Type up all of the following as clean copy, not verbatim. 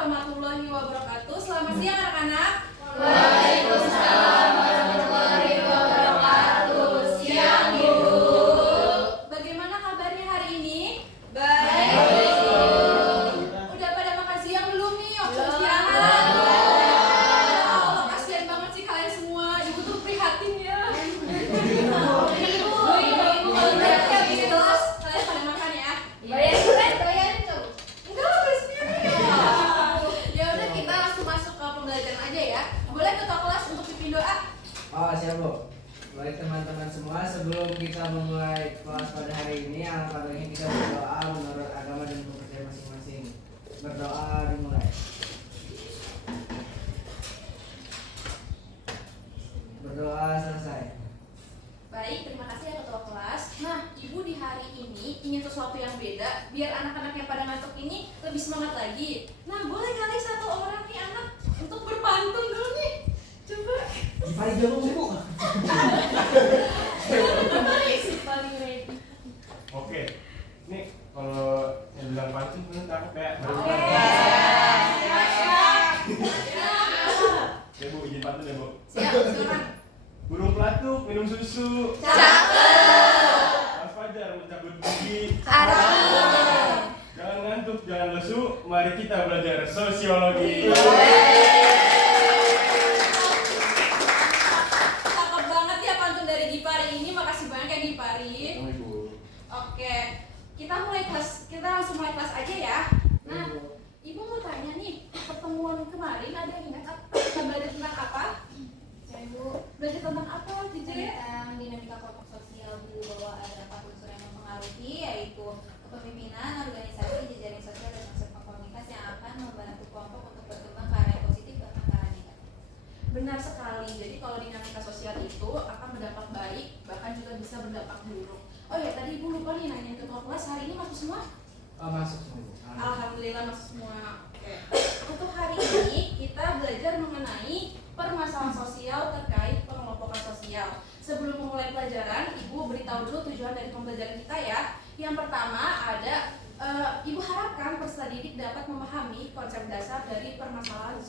warahmatullahi wabarakatuh. Selamat siang anak-anak. Waalaikumsalam warahmatullahi wabarakatuh. Siang Ibu. Bagaimana kabarnya hari ini? Baik. Udah pada makan siang belum nih? Waktu siang. Ya Allah, kasihan banget sih kalian semua. Ibu tuh prihatin ya. Ibu kalau udah habis kelas kalian pada makan ya. Bayarin tuh. Enggak, boleh sendiri. Ya udah kita langsung masuk ke pembelajaran aja ya. Boleh ketua kelas untuk pimpin doa? Oh siap Bu. Baik teman-teman semua, sebelum kita memulai kelas pada hari ini, alangkah baiknya kita berdoa menurut agama dan kepercayaan masing-masing. Berdoa dimulai. Berdoa selesai. Baik, terima kasih ya ketua kelas. Nah, Ibu di hari ini ingin sesuatu yang beda, biar anak-anak yang pada ngantuk ini lebih semangat lagi. Nah, boleh kali satu orang nih anak untuk berpantun dulu nih. Coba. Paling jauh Bu. Si paling ready. Oke, nih kalau yang bilang pantun bener cakep ya. Oke. Ya Bu, izin pantun ya Bu. Siap, silakan. Burung pelatuk minum susu. Cakep. Mas Fajar mencabut gigi. Arti. Jangan ngantuk, jangan lesu. Mari kita belajar sosiologi. Cakep banget ya pantun dari Gipari ini. Makasih banyak ya Gipari. Oh, Ibu. Oke, kita langsung mulai kelas aja ya. Nah, Ibu mau tanya nih, pertemuan kemarin ada yang ingat apa? Kita belajar tentang apa? Saya Bu. Belajar tentang apa, Cici? Tentang dinamika kelompok sosial dulu bahwa ada 4 unsur yang mempengaruhi, yaitu kepemimpinan, organisasi, jejaring sosial, dan unsur komunitas yang akan membantu kelompok untuk berkembang ke arah yang positif bahkan ke arah negatif. Benar sekali. Jadi kalau dinamika sosial itu akan berdampak baik, bahkan juga bisa berdampak buruk. Oh ya, tadi Ibu lupa nih nanyain ketua kelas, hari ini masuk semua? Oh masuk semua Bu. Alhamdulillah masuk semua. Oke. Untuk hari ini kita belajar mengenai permasalahan sosial terkait pengelompokan sosial. Sebelum memulai pelajaran, Ibu beritahu dulu tujuan dari pembelajaran kita ya. Yang pertama ada Ibu harapkan peserta didik dapat memahami konsep dasar dari permasalahan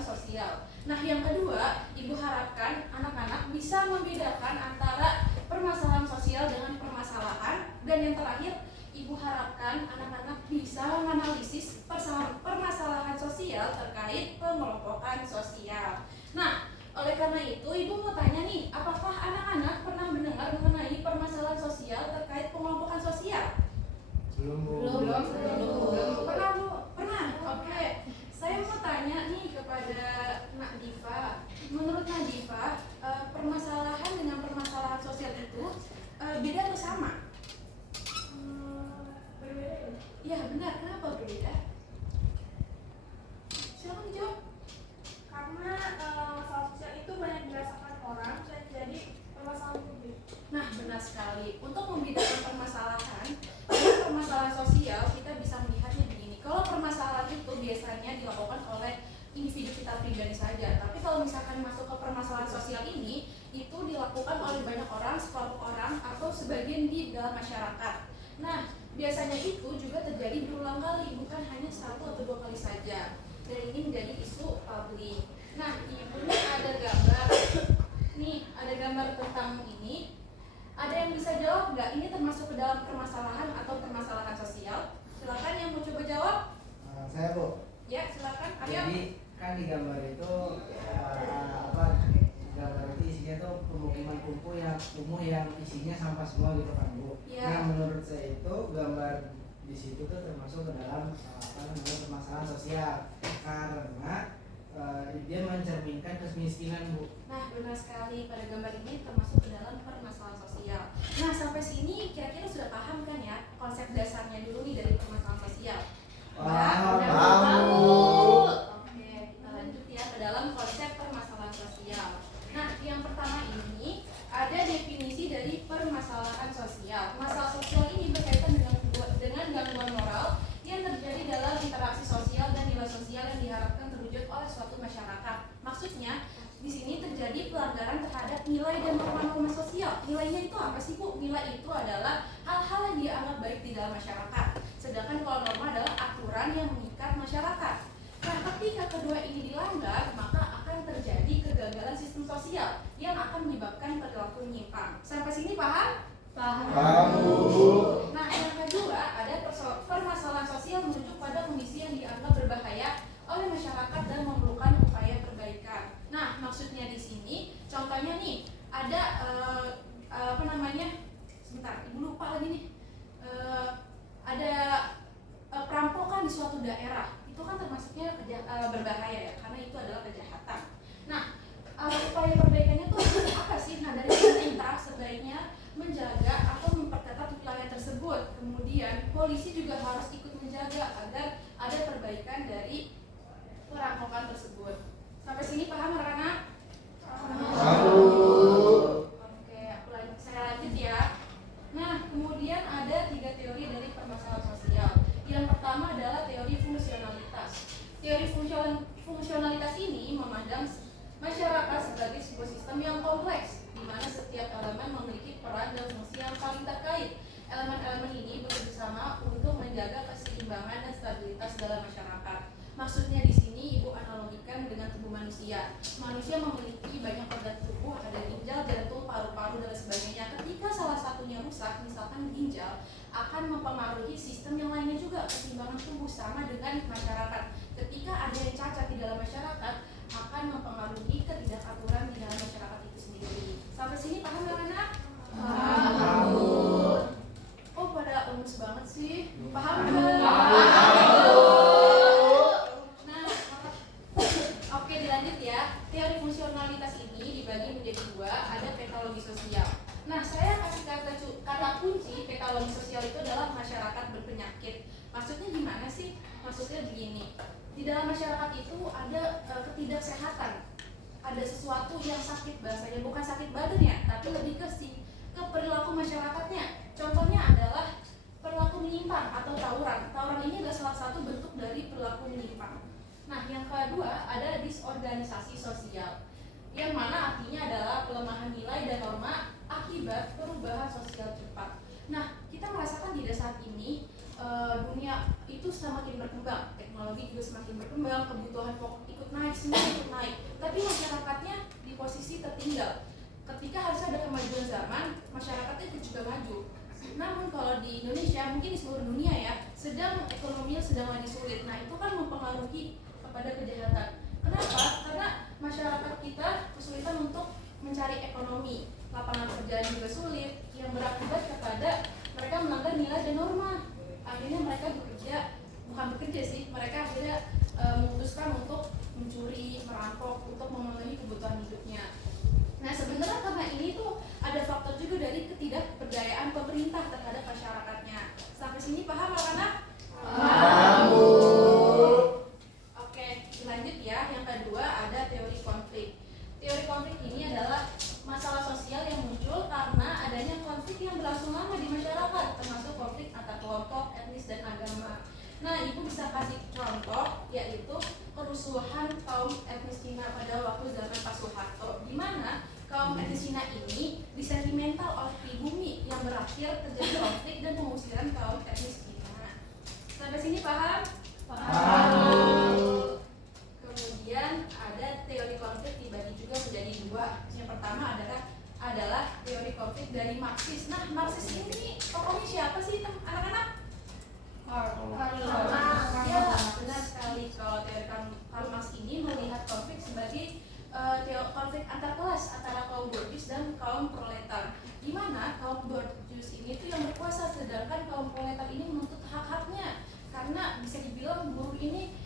sosial. Nah, yang kedua, Ibu harapkan anak-anak bisa membedakan antara permasalahan sosial dengan permasalahan. Dan yang terakhir, Ibu harapkan anak-anak bisa menganalisis permasalahan sosial terkait pengelompokan sosial. Nah, oleh karena itu Ibu mau tanya nih, apakah anak-anak pernah mendengar mengenai permasalahan sosial terkait pengelompokan sosial? Belum Bu. Belum. Pernah Bu? Pernah? Oke. Saya mau tanya nih kepada Nak Diva. Menurut Nak Diva, permasalahan dengan permasalahan sosial itu beda atau sama? Berbeda. Iya benar, kenapa berbeda? Silakan dijawab. Karena masalah sosial itu banyak dirasakan orang dan jadi permasalahan publik. Nah, benar sekali. Untuk membedakan permasalahan dengan permasalahan sosial, kita bisa melihatnya begini. Kalau permasalahan itu biasanya dilakukan oleh individu kita pribadi saja. Tapi kalau misalkan masuk ke permasalahan sosial ini, itu dilakukan oleh banyak orang, sekelompok orang, atau sebagian di dalam masyarakat. Nah, biasanya itu juga terjadi berulang kali, bukan hanya 1 atau 2 kali saja. Dan ini menjadi isu publik. Nah, Ibu ini ada gambar. Nih, ada gambar tentang ini. Ada yang bisa jawab nggak? Ini termasuk ke dalam permasalahan atau permasalahan sosial? Silakan yang mau coba jawab. Saya Bu. Ya, silakan. Ayo. Jadi kan di gambar itu gambar itu isinya tuh pemukiman kumuh yang isinya sampah semua gitu kan Bu. Iya. Yang menurut saya itu gambar di situ tuh termasuk ke dalam permasalahan sosial karena dia mencerminkan kemiskinan Bu. Nah, benar sekali, pada gambar ini termasuk ke dalam permasalahan sosial. Nah, sampai sini kira-kira sudah paham kan ya konsep dasarnya dulu nih dari permasalahan sosial? Paham, Bu. Oke, kita lanjut ya ke dalam konsep permasalahan sosial. Nah, yang pertama ini ada definisi dari permasalahan sosial. Masalah sosial ini berkaitan dengan gangguan moral yang terjadi dalam interaksi sosial dan nilai sosial yang diharapkan terwujud oleh suatu masyarakat. Maksudnya, di sini terjadi pelanggaran terhadap nilai dan norma-norma sosial. Nilainya itu apa sih Bu? Nilai itu adalah hal-hal yang dianggap baik di dalam masyarakat. Sedangkan kalau norma adalah aturan yang mengikat masyarakat. ketika kedua ini dilanggar, maka akan terjadi kegagalan sistem sosial yang akan menyebabkan perilaku menyimpang. Sampai sini paham? Paham. Nah, yang kedua ada permasalahan sosial merujuk pada kondisi yang dianggap berbahaya oleh masyarakat dan memerlukan upaya perbaikan. Nah, maksudnya di sini, contohnya nih, ada sebentar, ibu lupa lagi nih, ada perampokan di suatu daerah, itu kan termasuknya berbahaya ya, karena itu adalah kejahatan. Nah, upaya perbaikannya tuh apa sih? Nah, dari pemerintah sebaiknya menjaga atau memperketat wilayah tersebut. Kemudian polisi juga harus ikut menjaga agar ada perbaikan dari perampokan tersebut. Sampai sini paham anak-anak? Oke, saya lanjut ya. Nah, kemudian ada 3 teori dari permasalahan sosial. Yang pertama adalah teori fungsionalitas. Teori fungsionalitas ini memandang masyarakat sebagai sebuah sistem yang kompleks, di mana setiap elemen memiliki peran dan fungsi yang saling terkait. Elemen-elemen ini bekerja sama untuk menjaga keseimbangan dan stabilitas dalam masyarakat. Maksudnya di sini ibu analogikan dengan tubuh manusia. Manusia memiliki banyak organ tubuh, ada ginjal, jantung, paru-paru dan sebagainya. Ketika salah satunya rusak, misalkan ginjal, akan mempengaruhi sistem yang lainnya juga. Keseimbangan tubuh sama dengan masyarakat. Ketika ada yang cacat di dalam masyarakat, akan mempengaruhi ketidakaturan di dalam masyarakat itu sendiri. Sampai sini paham nggak anak? Paham. Oh, pada lemes banget sih. Paham nggak? Nah, oke, dilanjut ya. Teori fungsionalitas ini dibagi menjadi 2. Ada petologi sosial. Nah, saya kasih kata kunci petologi sosial itu adalah masyarakat berpenyakit. Maksudnya gimana sih? Maksudnya begini. Di dalam masyarakat itu ada ketidaksehatan, ada sesuatu yang sakit bahasanya, bukan sakit badannya, tapi lebih ke perilaku masyarakatnya. Contohnya adalah perilaku menyimpang atau tawuran. Tawuran ini adalah salah satu bentuk dari perilaku menyimpang. Nah, yang kedua ada disorganisasi sosial, yang mana artinya adalah pelemahan nilai dan norma akibat perubahan sosial cepat. Nah, kita merasakan di saat ini dunia itu semakin berkembang, teknologi juga semakin berkembang, kebutuhan pokok ikut naik, semua ikut naik, tapi masyarakatnya di posisi tertinggal. Ketika harus ada kemajuan zaman, masyarakatnya itu juga maju. Namun kalau di Indonesia, mungkin di seluruh dunia ya, ekonominya sedang lagi sulit. Nah, itu kan mempengaruhi kepada kejahatan. Kenapa? Karena masyarakat kita kesulitan untuk mencari ekonomi, lapangan pekerjaan juga sulit, yang berakibat kepada mereka melanggar nilai dan norma. Akhirnya mereka mereka akhirnya memutuskan untuk mencuri, merampok untuk memenuhi kebutuhan hidupnya. Nah, sebenarnya karena ini tuh ada faktor juga dari ketidakberdayaan pemerintah terhadap masyarakatnya. Sampai sini paham anak-anak? Paham. Oke, lanjut ya. Yang kedua ada teori konflik. Teori konflik ini adalah masalah sosial yang muncul karena adanya konflik yang berlangsung lama di masyarakat, termasuk konflik antar kelompok, etnis, dan agama. Nah, ibu bisa kasih contoh, yaitu kerusuhan kaum etnis Cina pada waktu zaman Pak Soeharto, di mana kaum etnis Cina ini disentimental oleh pribumi yang berakhir terjadi konflik dan pengusiran kaum etnis Cina. Sampai sini paham? Paham. Kemudian ada teori konflik dibagi juga menjadi 2. Yang pertama adalah teori konflik dari Marxis. Nah, Marxis ini tokohnya siapa sih anak-anak? Ya, benar sekali. Kalau teori Karl Marx ini melihat konflik sebagai konflik antar kelas antara kaum borjuis dan kaum proletar, di mana kaum borjuis ini tuh yang berkuasa, sedangkan kaum proletar ini menuntut hak-haknya, karena bisa dibilang buruh ini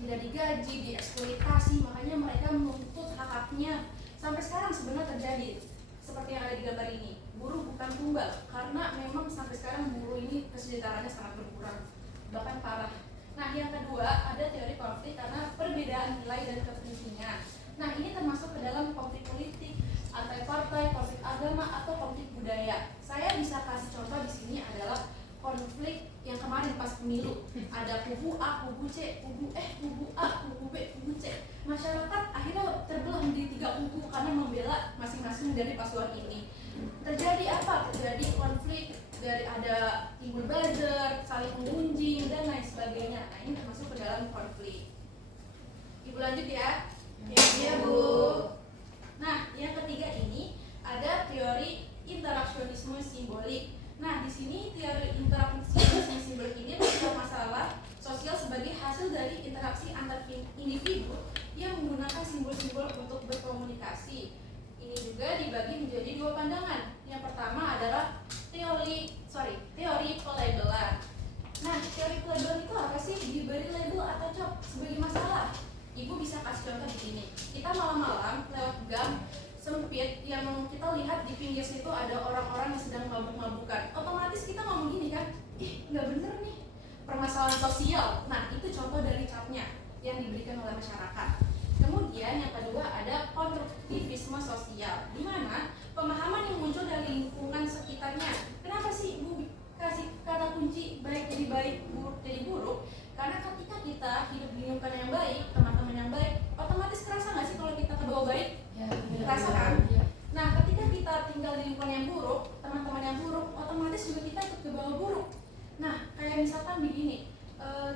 tidak digaji, dieksploitasi, makanya mereka menuntut hak-haknya. Sampai sekarang sebenarnya terjadi seperti yang ada di gambar ini. Buruh bukan tumbal, karena memang sampai sekarang buruh ini kesejahteraannya sangat berkurang, bahkan parah. Nah, yang kedua ada teori konflik karena perbedaan nilai dan kepentingan. Nah, ini termasuk ke dalam konflik politik, antar partai, konflik agama, atau konflik budaya. Saya bisa kasih contoh di sini adalah konflik yang kemarin pas pemilu. Ada kubu A, kubu C, kubu A, kubu B, kubu C. Masyarakat akhirnya terbelah menjadi 3 kubu karena membela masing-masing dari paslon ini. Terjadi apa? Terjadi konflik, dari ada timbul buzzer, saling mengunjing dan lain sebagainya. Nah, ini termasuk ke dalam konflik. Ibu lanjut ya. Iya, Bu. Nah, yang ketiga ini ada teori interaksionisme simbolik. Nah, di sini teori interaksionisme simbolik ini adalah masalah sosial sebagai hasil dari interaksi antar individu yang menggunakan simbol-simbol untuk berkomunikasi. Ini juga dibagi menjadi dua pandangan. Yang pertama adalah teori pelabelan. Nah, teori pelabelan itu apa sih? Diberi label atau cap sebagai masalah. Ibu bisa kasih contoh di sini. Kita malam-malam lewat gang sempit yang kita lihat di pinggir situ ada orang-orang yang sedang mabuk-mabukan. Otomatis kita ngomong gini kan, nggak bener nih, permasalahan sosial. Nah, itu contoh dari capnya yang diberikan oleh masyarakat. Kemudian yang kedua ada konstruktivisme sosial, di mana pemahaman yang muncul dari lingkungan sekitarnya. Kenapa sih Ibu kasih kata kunci baik jadi baik, buruk jadi buruk? Karena ketika kita hidup di lingkungan yang baik, teman-teman yang baik, otomatis kerasa nggak sih kalau kita ke bawah baik? Kerasa kan? Nah, ketika kita tinggal di lingkungan yang buruk, teman-teman yang buruk, otomatis juga kita ikut ke bawah buruk. Nah, kayak misalkan begini,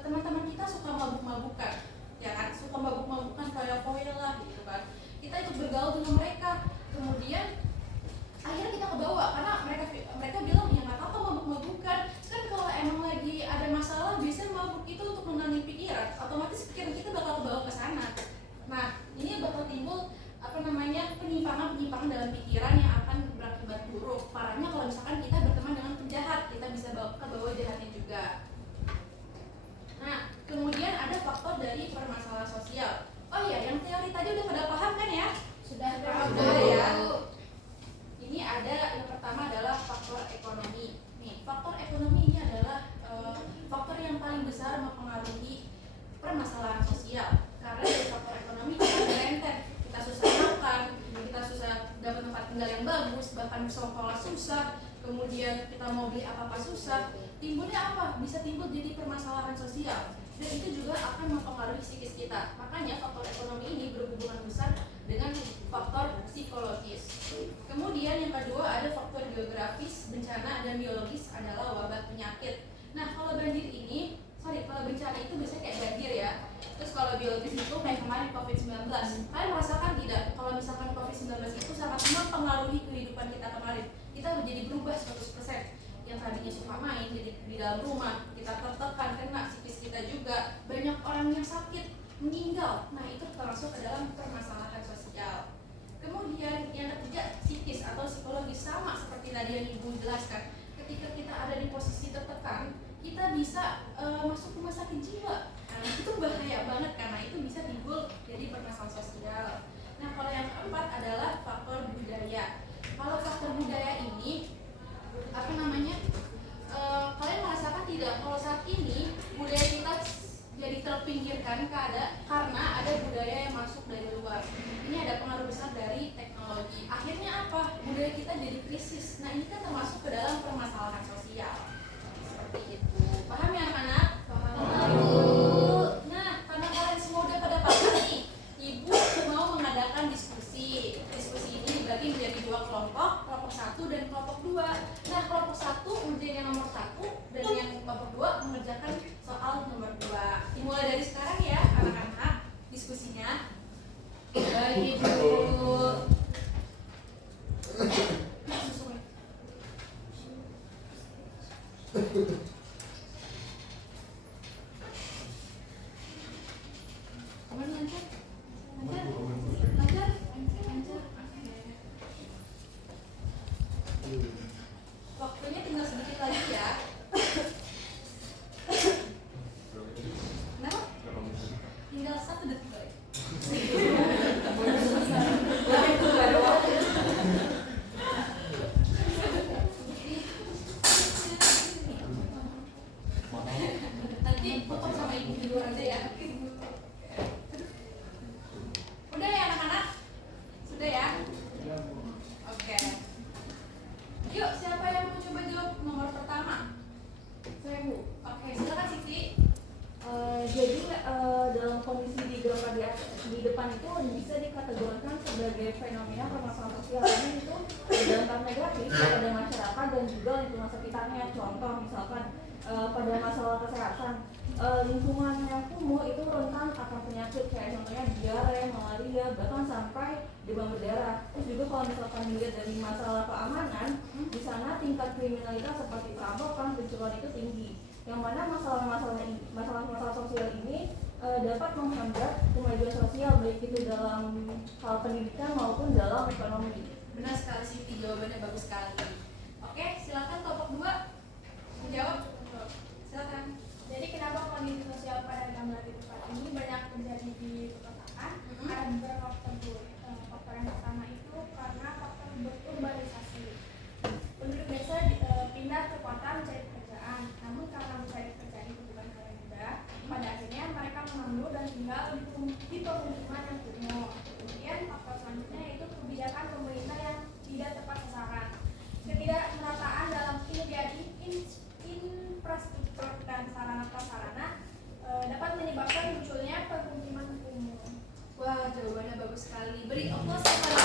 teman-teman kita suka mabuk-mabukan, ya kan? Suka mabuk-mabukan kayak foya lah gitu kan. Kita ikut bergaul dengan mereka, kemudian akhirnya kita ke bawah karena mereka bilang ya nggak apa-apa mabuk-mabukan. Kan kalau emang lagi ada masalah, biasanya mabuk itu untuk menenangin pikiran, otomatis pikiran kita bakal ke bawah ke sana. Nah, ini bakal timbul penyimpangan dalam pikiran yang akan berakibat buruk. Parahnya kalau misalkan kita berteman dengan penjahat, kita bisa ke bawah jahatnya juga. Nah, kemudian ada faktor dari permasalahan sosial. Oh iya, yang teori tadi udah pada paham kan ya? Sudah Sudah ya. Ini ada yang pertama adalah faktor ekonomi. Nih, faktor ekonomi ini adalah faktor yang paling besar mempengaruhi permasalahan sosial. Karena dari faktor ekonomi kita rentet, kita susah makan, kita susah dapat tempat tinggal yang bagus, bahkan sekolah susah, kemudian kita mau beli apa-apa susah. Timbulnya apa? Bisa timbul jadi permasalahan sosial. Dan itu juga akan mempengaruhi psikis kita. Makanya faktor ekonomi ini berhubungan besar dengan faktor psikologis. Kemudian yang kedua ada faktor geografis, bencana, dan biologis adalah wabah penyakit. Nah, kalau kalau bencana itu biasanya kayak banjir ya. Terus kalau biologis itu kayak kemarin COVID-19. Kalian merasakan tidak kalau misalkan COVID-19 itu sangat mempengaruhi kehidupan kita kemarin. Kita menjadi berubah 100%. Yang tadinya suka main jadi di dalam rumah, kita tertekan, kena psikis kita juga. Banyak orang yang sakit, meninggal. Nah, itu termasuk ke dalam permasalahan sosial. Kemudian yang ketiga psikis atau psikologis, sama seperti tadi yang Ibu jelaskan. Ketika kita ada di posisi tertekan, kita bisa masuk rumah sakit jiwa. Nah, itu bahaya banget karena itu bisa timbul jadi permasalahan sosial. Nah, kalau yang keempat adalah faktor budaya. Kalau faktor budaya ini kalian merasakan tidak kalau saat ini budaya kita jadi terpinggirkan karena ada budaya yang masuk dari luar. Ini ada pengaruh besar dari teknologi. Akhirnya apa? Budaya kita jadi krisis. Nah, ini kan termasuk ke dalam permasalahan sosial. Seperti itu. Paham ya anak-anak? Paham. Nah, karena kalian semua udah pada paham nih, Ibu mau mengadakan diskusi. Diskusi ini dibagi menjadi dua kelompok 1 dan kelompok 2. Nah, kelompok 1 ngerjain yang nomor 1 dan yang kelompok 2 mengerjakan soal nomor 2. Dimulai dari sekarang ya anak-anak diskusinya. Baik, Ibu. Aman lancar? Lancar? Lancar? Waktunya tinggal sedikit lagi ya. Kenapa? Tinggal 1 detik lagi. Nanti potong sama Ibu di luar aja ya. Udah ya anak-anak? Sudah ya? Oke. Yuk, siapa yang mau coba jawab nomor pertama? Saya, Bu. Oke, silakan Siti. Jadi dalam kondisi di depan itu bisa dikategorikan sebagai fenomena permasalahan sosial, karena itu berdampak negatif pada masyarakat dan juga lingkungan sekitarnya. Contoh misalkan pada masalah kesehatan, lingkungan yang kumuh itu rentan akan penyakit kayak contohnya diare, malaria, bahkan sampai demam berdarah. Terus juga kalau misalkan dilihat dari masalah keamanan, di sana tingkat kriminalitas seperti perampokan, pencurian itu tinggi. Yang mana masalah-masalah sosial ini dapat menghambat kemajuan sosial baik itu dalam hal pendidikan maupun dalam ekonomi. Benar sekali Siti, jawabannya bagus sekali. Oke, silakan kelompok 2 menjawab. Silakan. Jadi kenapa kondisi sosial pada gambar di tempat ini banyak terjadi di perkotaan? Ada beberapa faktor. Faktor yang pertama itu karena faktor urbanisasi. Penduduk desa pindah ke kota mencari pekerjaan. Namun karena mencari pekerjaan itu bukan hal yang mudah, pada akhirnya mereka mengambil dan tinggal di pemukiman yang kumuh. Kemudian faktor selanjutnya yaitu kebijakan pemerintah yang tidak tepat sasaran. Ketidakmerataan dalam infrastruktur dan sarana prasarana dapat menyebabkan munculnya permukiman kumuh. Wah, jawabannya bagus sekali. Beri aplaus kepada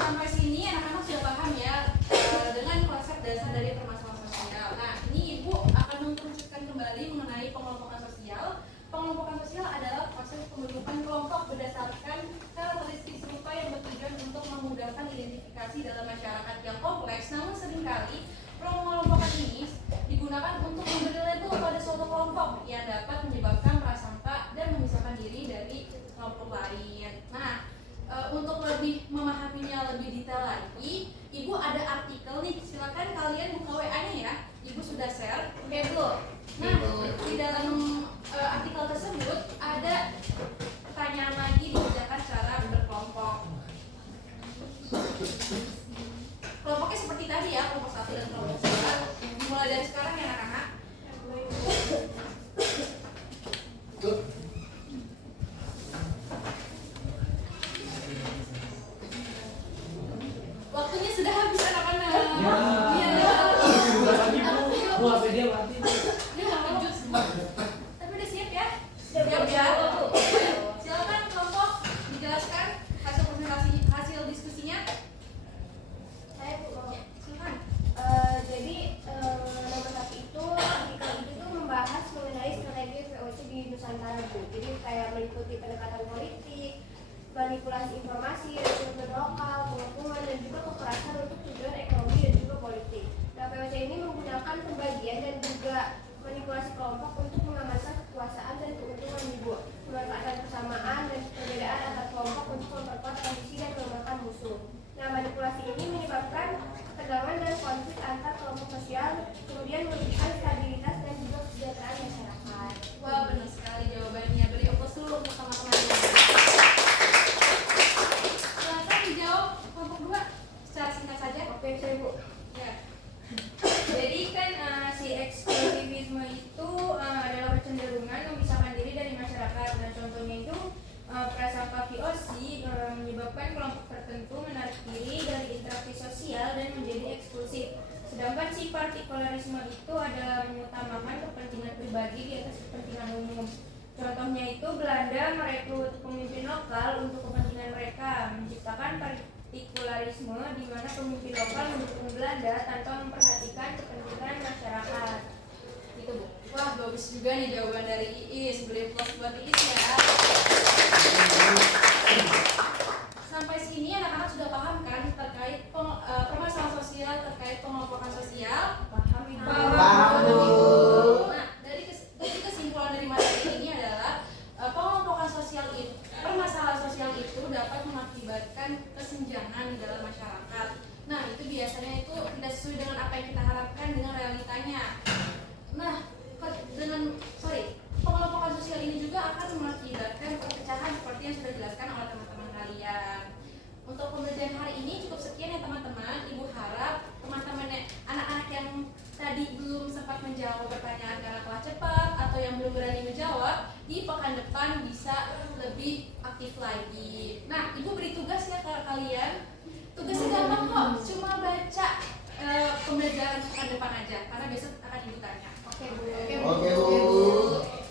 sampai sini anak-anak sudah paham ya dengan konsep dasar dari permasalahan sosial. Nah, ini Ibu akan mengerucutkan kembali mengenai pengelompokan sosial. Pengelompokan sosial adalah proses pembentukan kelompok berdasarkan karakteristik serupa yang bertujuan untuk memudahkan identifikasi dalam masyarakat yang kompleks. Namun seringkali pengelompokan ini digunakan untuk memberi label pada suatu kelompok yang dapat menyebabkan prasangka dan memisahkan diri dari kelompok lain. Nah, untuk lebih memahaminya lebih detail lagi, Ibu ada artikel nih. Silakan kalian buka WA-nya ya. Ibu sudah share. Oke, belum? Nah, di dalam artikel tersebut ada pertanyaan lagi dikerjakan cara berkelompok. Kelompoknya seperti tadi ya, kelompok 1 dan kelompok 2. Dimulai dari sekarang ya anak-anak. Waktunya sudah habis anak-anak. Iya. Wah, dia mati. Dia nggak lanjut. Tapi udah siap ya? Siap ya. Silakan kelompok dijelaskan hasil presentasi, hasil diskusinya. Saya Bu, Silakan. jadi nomor 1 itu artikel itu membahas mengenai strategi VOC di Nusantara Bu. Jadi kayak meliputi pendekatan politik, manipulasi informasi, rekrutmen lokal, pengepungan dan juga kekerasan untuk tujuan ekonomi dan juga politik. Nah, VOC ini menggunakan pembagian dan juga manipulasi kelompok untuk mengamankan kekuasaan dan keuntungan Ibu, memanfaatkan persamaan dan perbedaan antar kelompok untuk memperkuat kondisi dan melemahkan musuh. Nah, manipulasi ini menyebabkan ketegangan dan konflik antar kelompok sosial, kemudian merugikan stabilitas dan juga kesejahteraan masyarakat. Wah, benar sekali jawabannya. Beri aplaus dulu untuk teman-teman. Silakan dijawab kelompok 2 secara singkat saja. Oke, saya Bu. Ya. Jadi kan si eksklusivisme itu adalah kecenderungan memisahkan diri dari masyarakat. Nah, contohnya itu prasangka VOC menyebabkan kelompok tertentu menarik diri dari interaksi sosial dan menjadi eksklusif. Sedangkan si partikularisme itu adalah mengutamakan kepentingan pribadi di atas kepentingan umum. Contohnya itu Belanda merekrut pemimpin lokal untuk kepentingan mereka, menciptakan partikularisme di mana pemimpin lokal mendukung Belanda tanpa memperhatikan kepentingan masyarakat. Itu Bu. Wah, bagus juga nih jawaban dari Iis. Beri aplaus buat Iis ya. Sampai sini anak-anak sudah paham kan terkait permasalahan sosial, terkait pengelompokan sosial? Paham Ibu? Paham, Bu. Nah, dari kesimpulan dari materi ini adalah pengelompokan sosial itu, permasalahan sosial itu dapat mengakibatkan kesenjangan di dalam masyarakat. Nah, itu biasanya itu tidak sesuai dengan apa yang kita harapkan dengan realitanya. Nah, pengelompokan sosial ini juga akan mengakibatkan perpecahan seperti yang sudah dijelaskan oleh teman-teman kalian. Untuk pembelajaran hari ini cukup sekian ya teman-teman. Ibu harap teman-teman anak-anak yang tadi belum sempat menjawab pertanyaan karena telah cepat atau yang belum berani menjawab di pekan depan bisa lebih aktif lagi. Nah, Ibu beri tugas ya ke kalian. Tugasnya gampang kok, cuma baca pembelajaran pekan depan aja karena besok akan Ibu tanya. Oke Bu. Oke, Bu.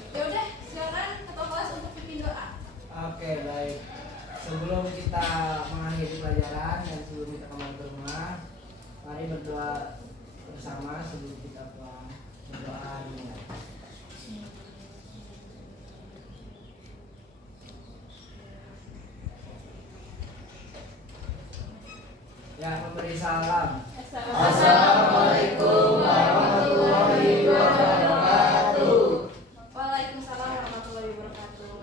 Ya udah, silakan ketua kelas untuk pimpin doa. Oke, baik. Sebelum kita mengakhiri pelajaran dan sebelum kita kembali ke rumah, mari berdoa bersama sebelum kita Yang memberi salam. Assalamualaikum warahmatullahi wabarakatuh. Waalaikumsalam warahmatullahi wabarakatuh.